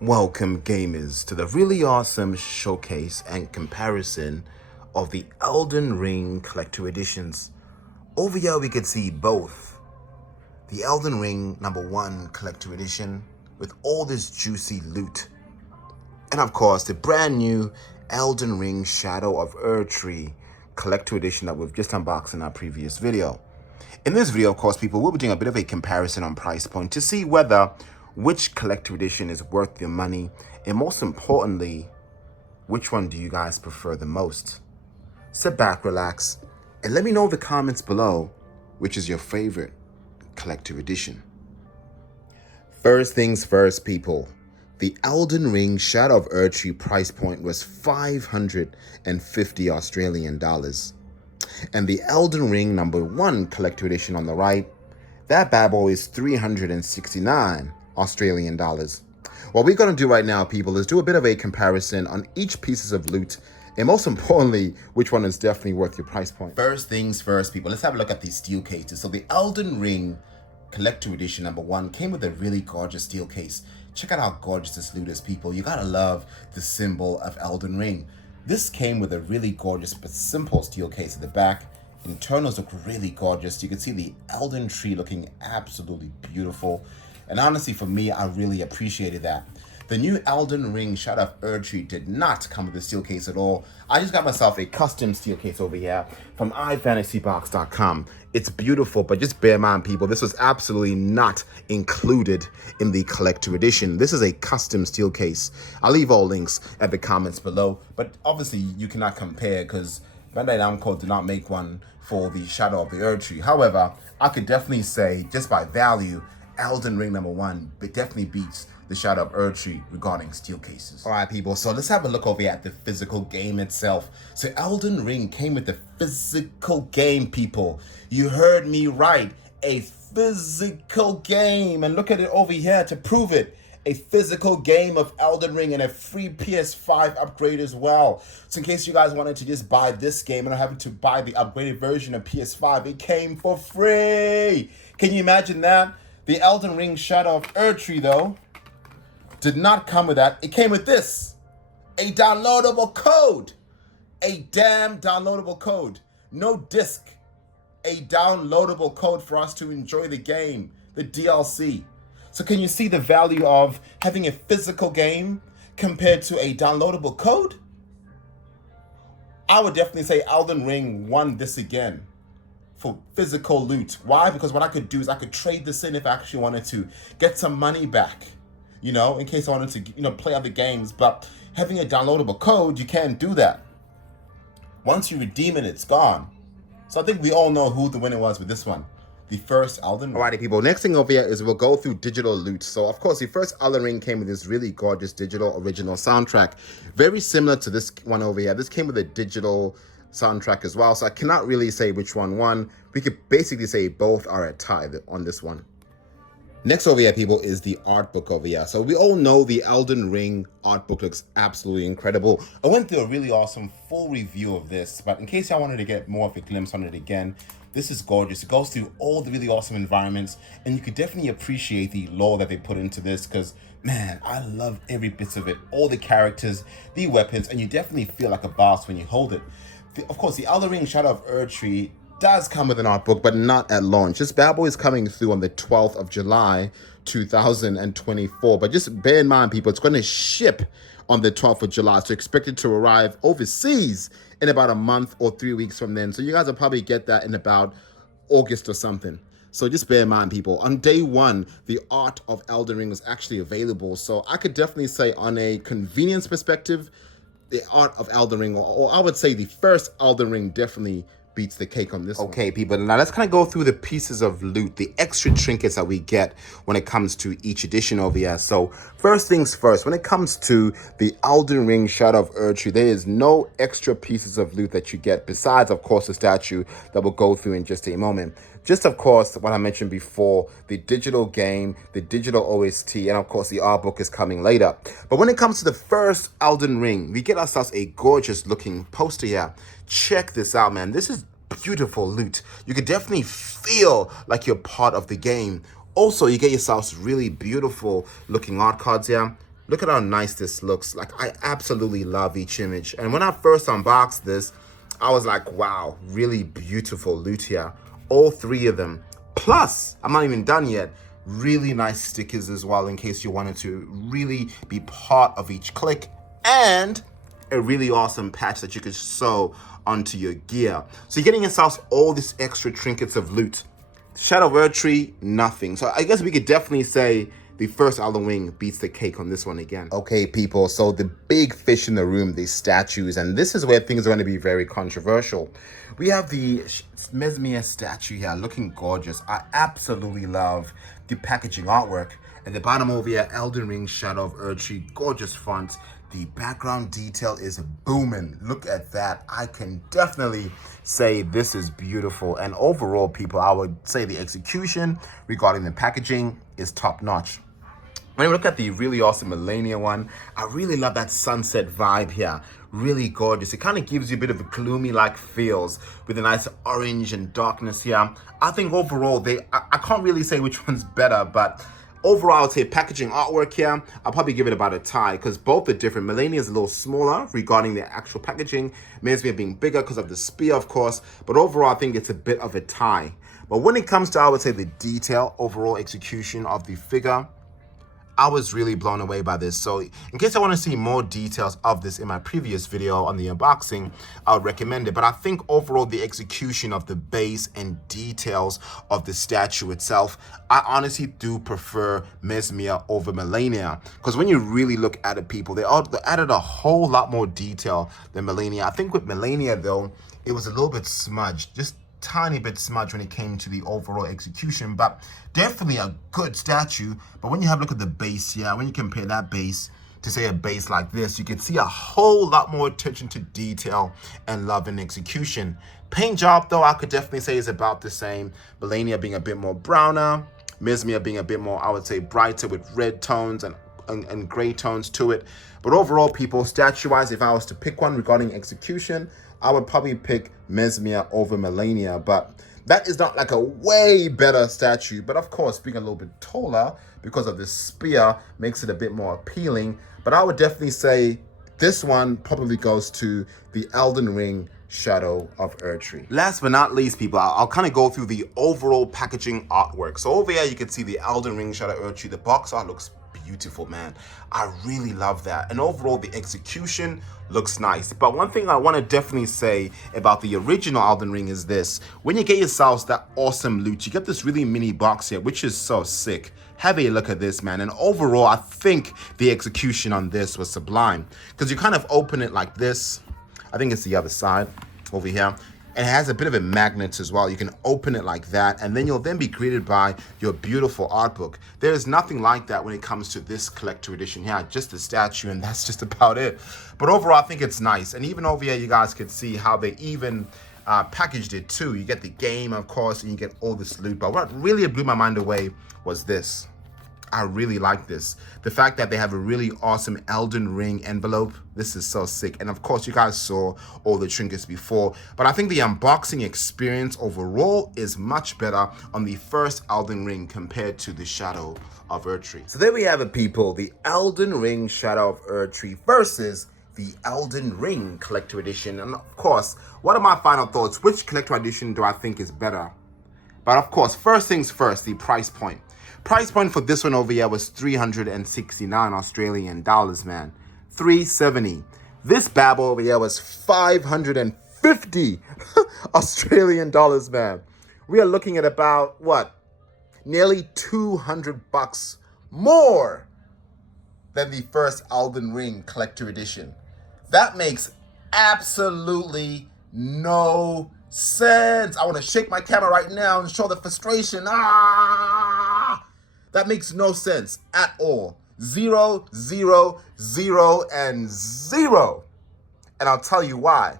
Welcome gamers to the really awesome showcase and comparison of the Elden Ring Collector Editions. Over here we could see both the Elden Ring #1 Collector Edition with all this juicy loot, and of course the brand new Elden Ring Shadow of Erdtree Collector Edition that we've just unboxed in our previous video. In this video, of course, people, we'll be doing a bit of a comparison on price point to see whether which collector edition is worth your money, and most importantly, which one do you guys prefer the most? Sit back, relax, and let me know in the comments below which is your favorite collector edition. First things first, people. The Elden Ring Shadow of Erdtree price point was 550 Australian dollars. And the Elden Ring #1 collector edition on the right, that bad boy is 369 Australian dollars. What we're going to do right now, people, is do a bit of a comparison on each pieces of loot, and most importantly, which one is definitely worth your price point. First things first, people, let's have a look at these steel cases. So the Elden Ring Collector Edition #1 came with a really gorgeous steel case. Check out how gorgeous this loot is, people. You gotta love the symbol of Elden Ring. This came with a really gorgeous but simple steel case at the back. Internals look really gorgeous. You can see the Elden Tree looking absolutely beautiful. And honestly, for me, I really appreciated that. The new Elden Ring Shadow of Erdtree did not come with a steel case at all. I just got myself a custom steel case over here from iFantasyBox.com. It's beautiful, but just bear in mind, people, this was absolutely not included in the collector edition. This is a custom steel case. I'll leave all links at the comments below, but obviously you cannot compare because Bandai Namco did not make one for the Shadow of the Erdtree. However, I could definitely say, just by value, Elden Ring #1 definitely beats the Shadow of Erdtree regarding steel cases. All right, people, so let's have a look over here at the physical game itself. So Elden Ring came with the physical game, people. You heard me right, a physical game. And look at it over here to prove it. A physical game of Elden Ring and a free PS5 upgrade as well. So in case you guys wanted to just buy this game and not having to buy the upgraded version of PS5, it came for free. Can you imagine that? The Elden Ring Shadow of Erdtree, though, did not come with that. It came with this, a downloadable code. A damn downloadable code. No disc. A downloadable code for us to enjoy the game, the DLC. So can you see the value of having a physical game compared to a downloadable code? I would definitely say Elden Ring won this again for physical loot. Why? Because what I could do is I could trade this in if I actually wanted to get some money back, you know, in case I wanted to, play other games. But having a downloadable code, you can't do that. Once you redeem it, it's gone. So I think we all know who the winner was with this one. The first Elden Ring. Alrighty, people, next thing over here is we'll go through digital loot. So of course, the first Elden Ring came with this really gorgeous digital original soundtrack. Very similar to this one over here. This came with a digital soundtrack as well, so I cannot really say which one won. We could basically say both are at tie on this one. Next over here, people, is the art book over here. So we all know the Elden Ring art book looks absolutely incredible. I went through a really awesome full review of this, but in case y'all wanted to get more of a glimpse on it again, this is gorgeous. It goes through all the really awesome environments, and you could definitely appreciate the lore that they put into this because, man, I love every bit of it. All the characters, the weapons, and you definitely feel like a boss when you hold it. Of course, the Elden Ring Shadow of Erdtree does come with an art book, but not at launch. This bad boy is coming through on the 12th of July, 2024. But just bear in mind, people, it's going to ship on the 12th of July. So expect it to arrive overseas in about a month or 3 weeks from then. So you guys will probably get that in about August or something. So just bear in mind, people, on day one, the art of Elden Ring was actually available. So I could definitely say on a convenience perspective, the art of Elden Ring, or I would say the first Elden Ring definitely beats the cake on this one. Okay, people, now let's kind of go through the pieces of loot, the extra trinkets that we get when it comes to each edition over here. So first things first, when it comes to the Elden Ring Shadow of Erdtree, there is no extra pieces of loot that you get besides, of course, the statue that we'll go through in just a moment. Just, of course, what I mentioned before, the digital game, the digital OST, and of course, the art book is coming later. But when it comes to the first Elden Ring, we get ourselves a gorgeous looking poster here. Check this out, man. This is beautiful loot. You could definitely feel like you're part of the game. Also, you get yourselves really beautiful looking art cards here. Look at how nice this looks. Like, I absolutely love each image. And when I first unboxed this, I was like, wow, really beautiful loot here. All three of them. Plus, I'm not even done yet. Really nice stickers as well in case you wanted to really be part of each click. And a really awesome patch that you could sew onto your gear. So you're getting yourselves all these extra trinkets of loot. Shadow of Erdtree, nothing. So I guess we could definitely say the first Elden Ring beats the cake on this one again. Okay, people, so the big fish in the room, these statues, and this is where things are going to be very controversial. We have the Messmer statue here, looking gorgeous. I absolutely love the packaging artwork. At the bottom over here, Elden Ring Shadow of Erdtree, gorgeous font. The background detail is booming. Look at that. I can definitely say this is beautiful. And overall, people, I would say the execution regarding the packaging is top notch. When you look at the really awesome Malenia one, I really love that sunset vibe here. Really gorgeous. It kind of gives you a bit of a gloomy like feels with a nice orange and darkness here. I think overall, I can't really say which one's better, but overall, I would say packaging artwork here, I'll probably give it about a tie because both are different. Malenia is a little smaller regarding the actual packaging. Messmer being bigger because of the spear, of course. But overall, I think it's a bit of a tie. But when it comes to, I would say, the detail, overall execution of the figure, I was really blown away by this. So in case I want to see more details of this in my previous video on the unboxing, I would recommend it. But I think overall the execution of the base and details of the statue itself, I honestly do prefer Messmer over Malenia. Because when you really look at it, people, they added a whole lot more detail than Malenia. I think with Malenia though, it was a little bit smudged, just tiny bit smudged when it came to the overall execution, but definitely a good statue. But when you have a look at the base here, when you compare that base to say a base like this, you can see a whole lot more attention to detail and love and execution. Paint job though, I could definitely say is about the same. Malenia being a bit more browner, Messmer being a bit more, I would say, brighter with red tones and gray tones to it. But overall, people, statue-wise, if I was to pick one regarding execution, I would probably pick Messmer over Malenia, but that is not like a way better statue. But of course, being a little bit taller because of this spear makes it a bit more appealing. But I would definitely say this one probably goes to the Elden Ring Shadow of Erdtree. Last but not least, people, I'll kind of go through the overall packaging artwork. So over here, you can see the Elden Ring Shadow of Erdtree. The box art looks beautiful, man. I really love that. And overall, the execution looks nice. But one thing I want to definitely say about the original Elden Ring is this. When you get yourselves that awesome loot, you get this really mini box here, which is so sick. Have a look at this, man. And overall, I think the execution on this was sublime. Because you kind of open it like this. I think it's the other side over here. And it has a bit of a magnet as well. You can open it like that, and then you'll then be greeted by your beautiful art book. There is nothing like that when it comes to this collector edition here, just the statue, and that's just about it. But overall, I think it's nice. And even over here, you guys can see how they even packaged it too. You get the game, of course, and you get all this loot. But what really blew my mind away was this. I really like this. The fact that they have a really awesome Elden Ring envelope. This is so sick. And of course, you guys saw all the trinkets before, but I think the unboxing experience overall is much better on the first Elden Ring compared to the Shadow of Erdtree. So there we have it, people. The Elden Ring Shadow of Erdtree versus the Elden Ring Collector Edition. And of course, what are my final thoughts? Which Collector Edition do I think is better? But of course, first things first, the price point. Price point for this one over here was 369 Australian dollars, man. 370. This bad boy over here was 550 Australian dollars, man. We are looking at about, what? Nearly 200 bucks more than the first Elden Ring Collector Edition. That makes absolutely no sense. I want to shake my camera right now and show the frustration. That makes no sense at all. 0, 0, 0, and 0. And I'll tell you why.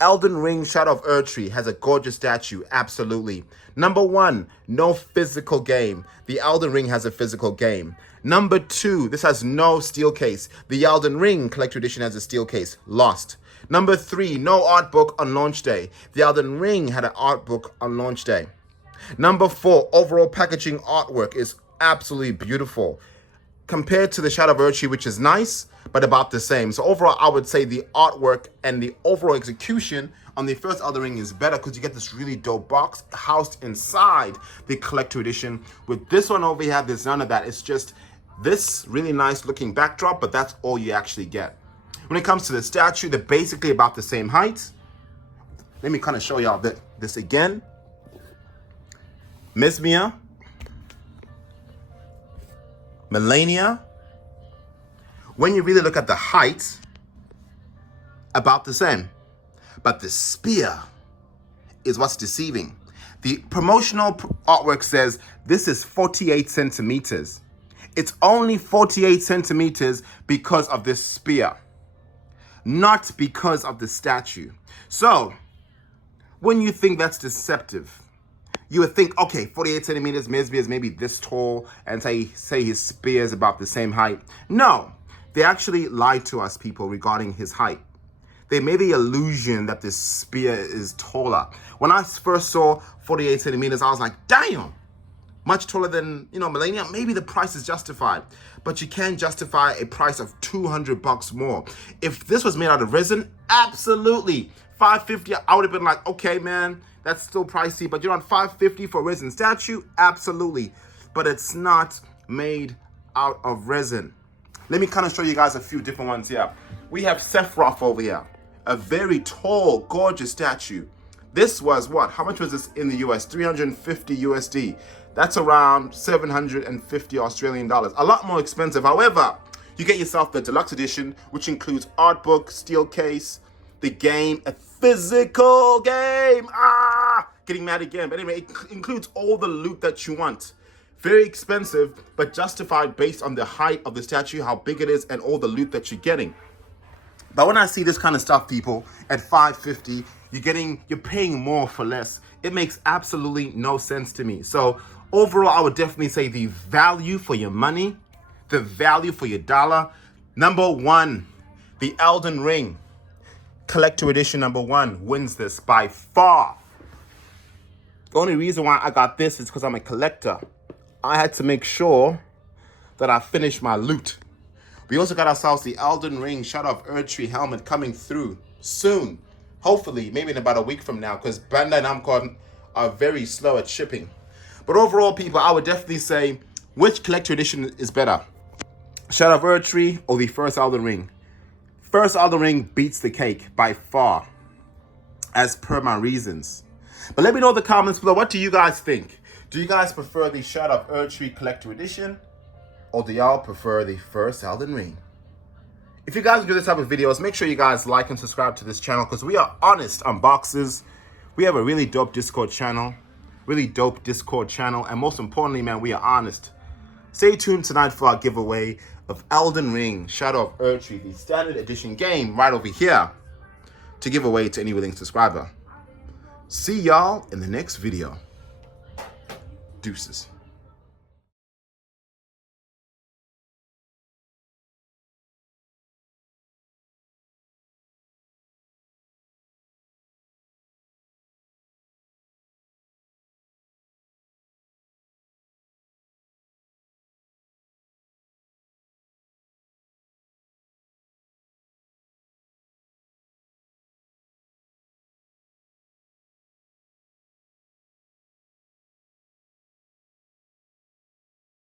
Elden Ring Shadow of Erdtree has a gorgeous statue, absolutely. Number 1, no physical game. The Elden Ring has a physical game. Number 2, this has no steel case. The Elden Ring Collector Edition has a steel case, lost. Number 3, no art book on launch day. The Elden Ring had an art book on launch day. Number 4, overall packaging artwork is absolutely beautiful. compared to the Shadow of Erdtree, which is nice, but about the same. So overall, I would say the artwork and the overall execution on the first Elden Ring is better because you get this really dope box housed inside the collector edition. With this one over here, there's none of that. It's just this really nice looking backdrop, but that's all you actually get. When it comes to the statue, they're basically about the same height. Let me kind of show y'all this again. Messmer, Malenia. When you really look at the height, about the same. But the spear is what's deceiving. The promotional artwork says this is 48 centimeters. It's only 48 centimeters because of this spear, not because of the statue. So when you think that's deceptive, you would think, okay, 48 centimeters, Messmer is maybe this tall, and say his spear is about the same height. No, they actually lied to us people regarding his height. They made the illusion that this spear is taller. When I first saw 48 centimeters, I was like, damn, much taller than, Malenia. Maybe the price is justified, but you can't justify a price of $200 more. If this was made out of resin, absolutely. $550, I would have been like, okay, man, that's still pricey, but on $550 for a resin statue? Absolutely. But it's not made out of resin. Let me kind of show you guys a few different ones here. We have Sephiroth over here, a very tall, gorgeous statue. This was what? How much was this in the US? 350 USD. That's around 750 Australian dollars. A lot more expensive. However, you get yourself the deluxe edition, which includes art book, steel case, the game, a physical game. Getting mad again. But anyway, it includes all the loot that you want. Very expensive, but justified based on the height of the statue, how big it is, and all the loot that you're getting. But when I see this kind of stuff, people, at $550, you're paying more for less. It makes absolutely no sense to me. So overall, I would definitely say the value for your money, the value for your dollar. Number one, the Elden Ring Collector Edition #1 wins this by far. The only reason why I got this is because I'm a collector. I had to make sure that I finished my loot. We also got ourselves the Elden Ring Shadow of Erdtree helmet coming through soon. Hopefully, maybe in about a week from now, because Bandai Namco are very slow at shipping. But overall, people, I would definitely say, which collector edition is better? Shadow of Erdtree or the first Elden Ring? First Elden Ring beats the cake by far, as per my reasons. But let me know in the comments below, what do you guys think? Do you guys prefer the Shadow of Erdtree Collector Edition? Or do y'all prefer the first Elden Ring? If you guys enjoy this type of videos, make sure you guys like and subscribe to this channel because we are honest unboxers. We have a really dope Discord channel. And most importantly, man, we are honest. Stay tuned tonight for our giveaway of Elden Ring Shadow of Erdtree, the standard edition game right over here, to give away to any willing subscriber. See y'all in the next video. Deuces.